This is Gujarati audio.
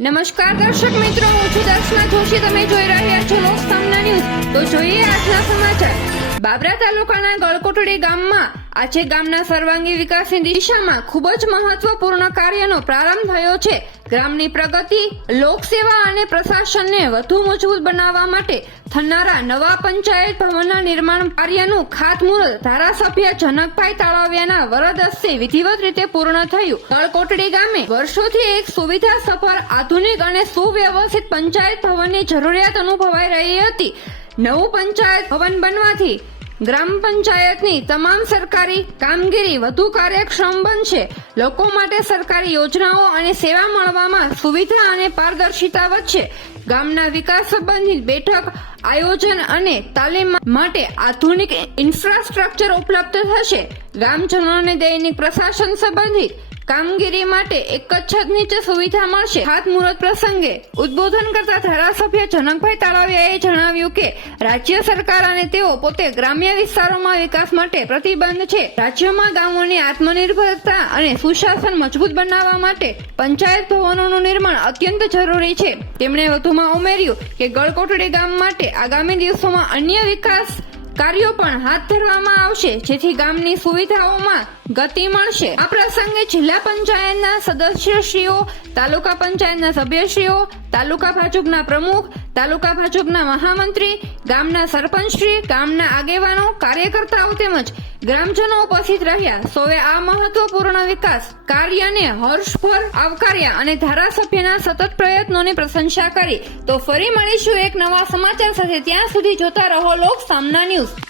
નમસ્કાર દર્શક મિત્રો, હું છું દર્શના જોશી. તમે જોઈ રહ્યા છો લોક સામના ન્યૂઝ. તો જોઈએ આજના સમાચાર. બાબરા તાલુકાના ગળકોટડી ગામમાં, આજે ગામના સર્વાંગી વિકાસની દિશામાં ખૂબ જ મહત્વપૂર્ણ કાર્યનો પ્રારંભ થયો છે. ગ્રામની પ્રગતિ, લોકસેવા અને પ્રશાસનને વધુ મજબૂત બનાવવા માટે થનારા નવા પંચાયત ભવનના નિર્માણ કાર્યનું ખાતમુહૂર્ત ધારાસભ્ય જનકભાઈ તાળાવિયાના વરદ હસ્તે વિધિવત રીતે પૂર્ણ થયું. તળકોટડી ગામે વર્ષોથી એક સુવિધા સફળ આધુનિક અને સુવ્યવસ્થિત પંચાયત ભવનની જરૂરિયાત અનુભવાઈ રહી હતી. નવું પંચાયત ભવન બનવાથી ગ્રામ પંચાયતની તમામ સરકારી કામગીરી વધુ કાર્યક્ષમ બનશે. લોકો માટે સરકારી યોજનાઓ અને સેવા મળવામાં સુવિધા અને પારદર્શિતા વધશે. ગામના વિકાસ સંબંધિત બેઠક, આયોજન અને તાલીમ માટે આધુનિક ઇન્ફ્રાસ્ટ્રક્ચર ઉપલબ્ધ થશે. ગ્રામજનોને દૈનિક પ્રશાસન સંબંધિત કામગીરી માટે એક જ છત નીચે સુવિધા મળશે. ખાતમુહૂર્ત પ્રસંગે ઉદ્બોધન કરતા ધારાસભ્ય જનકભાઈ તાળાવિયાએ જણાવ્યું કે, રાજ્ય સરકાર અને તેઓ પોતે ગ્રામ્ય વિસ્તારોમાં વિકાસ માટે પ્રતિબંધ છે. રાજ્યમાં ગામોની આત્મનિર્ભરતા અને સુશાસન મજબૂત બનાવવા માટે પંચાયત ભવનોનું નિર્માણ અત્યંત જરૂરી છે. તેમણે વધુમાં ઉમેર્યું કે, ગળકોટડી ગામ માટે આગામી દિવસોમાં અન્ય વિકાસ કાર્યો પણ હાથ ધરવામાં આવશે, જેથી ગામની સુવિધાઓમાં ગતિ મળશે. આ પ્રસંગે જિલ્લા પંચાયતના સદસ્યશ્રીઓ, તાલુકા પંચાયતના સભ્યશ્રીઓ, તાલુકા ભાજપના પ્રમુખ, તાલુકા ભાજપના મહામંત્રી ગામના સરપંચશ્રી, ગામના આગેવાનો, કાર્યકર્તાઓ તેમજ ગ્રામજનો ઉપસ્થિત રહ્યા. સૌએ આ મહત્વપૂર્ણ વિકાસ કાર્યને હર્ષભર આવકાર્યા અને ધારાસભ્યના સતત પ્રયત્નોની પ્રશંસા કરી. તો ફરી મળીશું એક નવા સમાચાર સાથે. ત્યાં સુધી જોતા રહો લોક સામના ન્યૂઝ.